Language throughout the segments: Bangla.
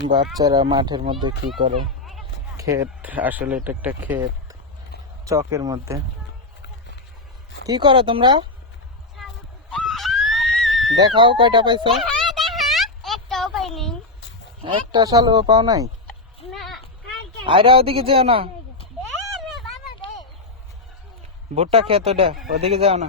বাচ্চারা মাঠের মধ্যে কি করে? ক্ষেত, আসলে এটা একটা ক্ষেত, চকের মধ্যে। কি করো তোমরা? দেখাও কয়টা পাইছো? একটাও পাইনি। একটা শালও পাও নাই? আইরা ওদিকে যেও না, ভুট্টা ক্ষেত ওটা, ওদিকে যাও না।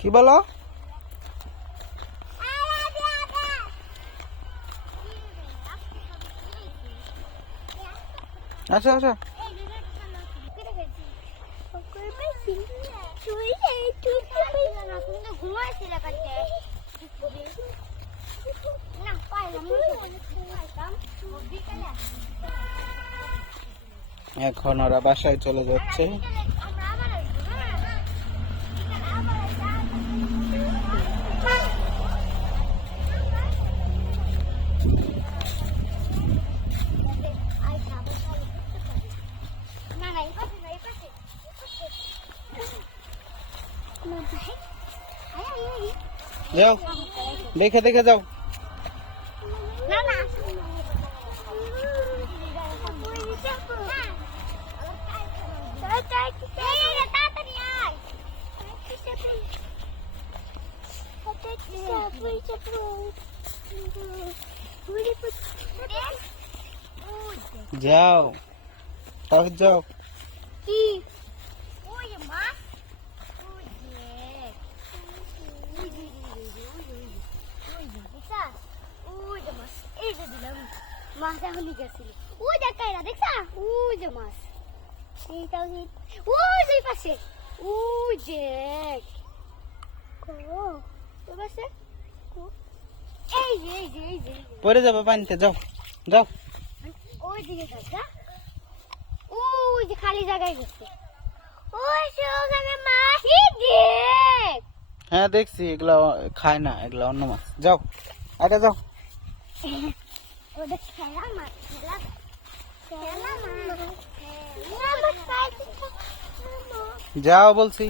কি বলো? আচ্ছা আচ্ছা, এখন ওরা বাসায় চলে যাচ্ছে। যাও, দেখে দেখে যাও। যাও, তাহলে যাও। মাছ এখনই গেছিল। ওই দেখ কাইরা দেখছা? ওই যে মাছ। এইটাও ওই যে পাশে। ওই দেখ। ওই পাশে। এই যে এই যে এই যে। পরে যাবে পানিতে, যাও যাও। ওই দিকে যাচ্ছে। ওই যে খালি জায়গায় গেছে। ওই যে ওখানে মাছ দেখ। হ্যাঁ দেখছি, এগুলা খায় না, এগুলা অন্য মাছ। যাও, আরে যাও। ওদের খেলা মাছ, খেলা মাছ। যাও বলছি।